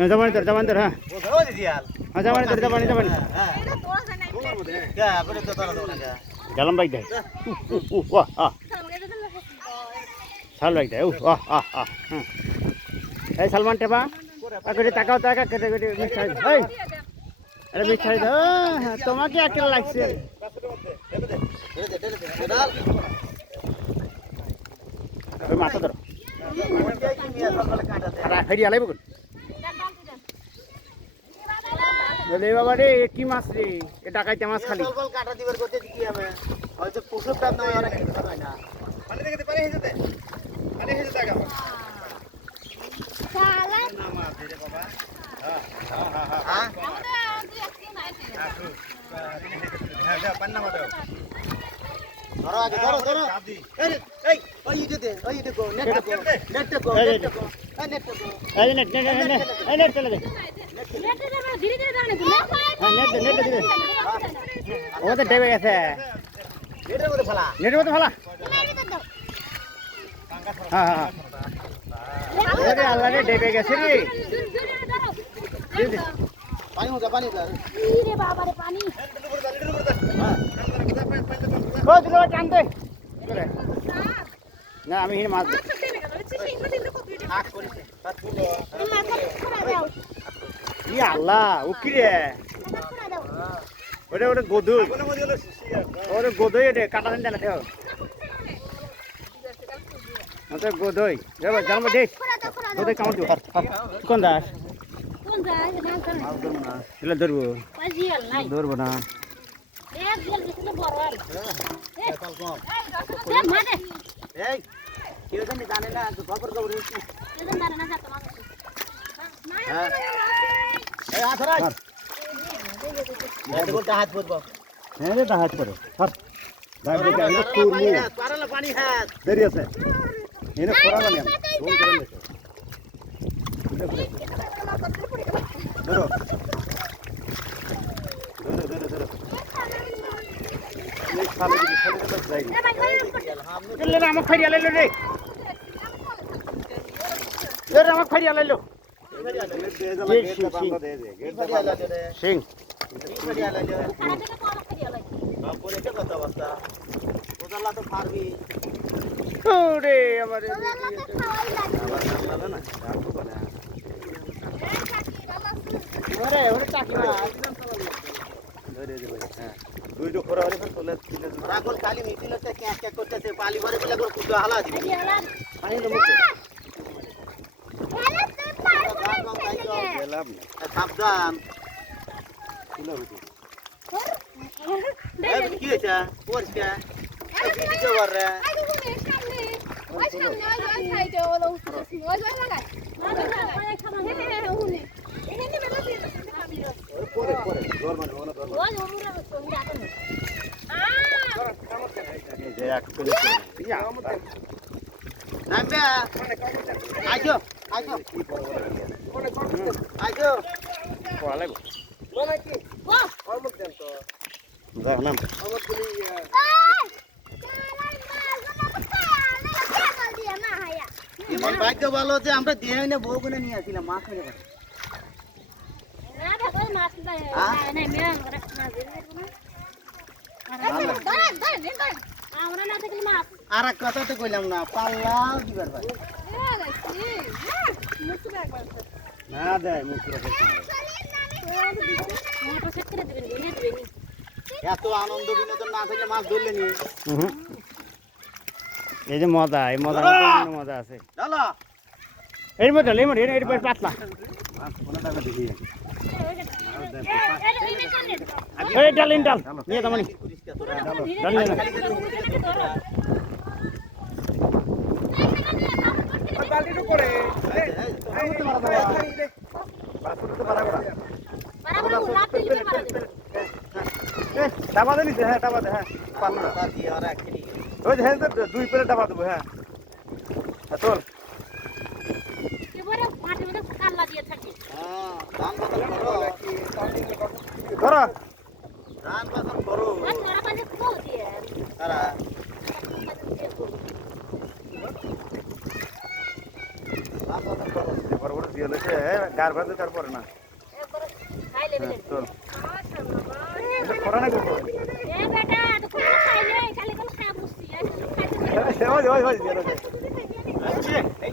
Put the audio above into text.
Zaman ter, ha. Zaman. Dalam baik deh. Wah, Salah baik deh. Salman tepa. Aku di takau kete misal. Hei, ada misal itu. Tomaki akil lagi. Masa ter. Hari alai bukan? বলে বাবা রে কি মাছ রে এটা কাইতে মাছ খালি বল কাটা দিবার করতে কি আমি হয়তো পুকুর প্রাপ্ত নয় অনেক কিছু হয় না পানি দেখতে পারে হেজেতে পানি হেজেতে আগা শালা না মাছ রে বাবা হ্যাঁ আমাদের দুই একটি নাই হ্যাঁ যা পান্না মাছ দাও ধরো আগে ধরো এই ওই ইতে কো নেট কো নেট চলে দে ধীরে ধীরে দাঁড়ানো হ্যাঁ নেট ধীরে ও তো ডেবে গেছে নেটের মধ্যে ফেলা হ্যাঁ আরে আল্লাহ রে ডেবে গেছে রে পানি হোগা রে বাবা রে পানি ও দিলো টানতে না আমি হিনে মাছ আখ করিছে ইয়া আল্লাহ উকিরে ওরে গোদুই ওরে গোদুই এটা কাটা দেন না দেও ওটা গোদুই যাও জানব দে গোদুই কামড় দিও কোন দাস না এলা ধরবো ধরবো না এই কেউ জানে না খবর জানে না এই আছরা এই তো হাত পড়বো হ্যাঁ রে হাত পড়ে হর দাঁড় দেখে আমি তুরমু পারালা পানি হাত দেরি আছে এনে খরা বানি আমি ফোন করে নেছো ধরো এই খালে তো যাই লে রে আমাক ফাড়িয়া লাইলো রে আমাক ফাড়িয়া লাইলো সিং সাবধান কি হয়েছে পরিষ্কার ভাগ্য ভালো যে আমরা দিয়ে বউ করে নিয়ে আসছিলাম মাছ মেরে আর এক কথা তো কইলাম না পাল্লাও দিবার ভাই না দেয় এত আনন্দ বিনোদন না থাকলে মাছ ধরলে নি এই যে মজা এই মজা মজা আছে এর মধ্যে এর পাতলা এই ডাল নিয়ে দামানি ডাল নিয়ে বালতিটা করে ডাবা দে নিছে হ্যাঁ ডাবা দে হ্যাঁ পাল্লা দিয়ে আর একটি ওই যে হ্যাঁ দুই প্লেট ডাবা দেবো হ্যাঁ চল এবারে মাটির মধ্যে কাল্লা দিয়ে থাকে হ্যাঁ ধান বাজার করো ধরো ধান বাজার করো আর ধরা পানি কো দিয়ে তারা দিয়ে হলেছে গার ভাতে তারপরে না চল খরা না করবো এই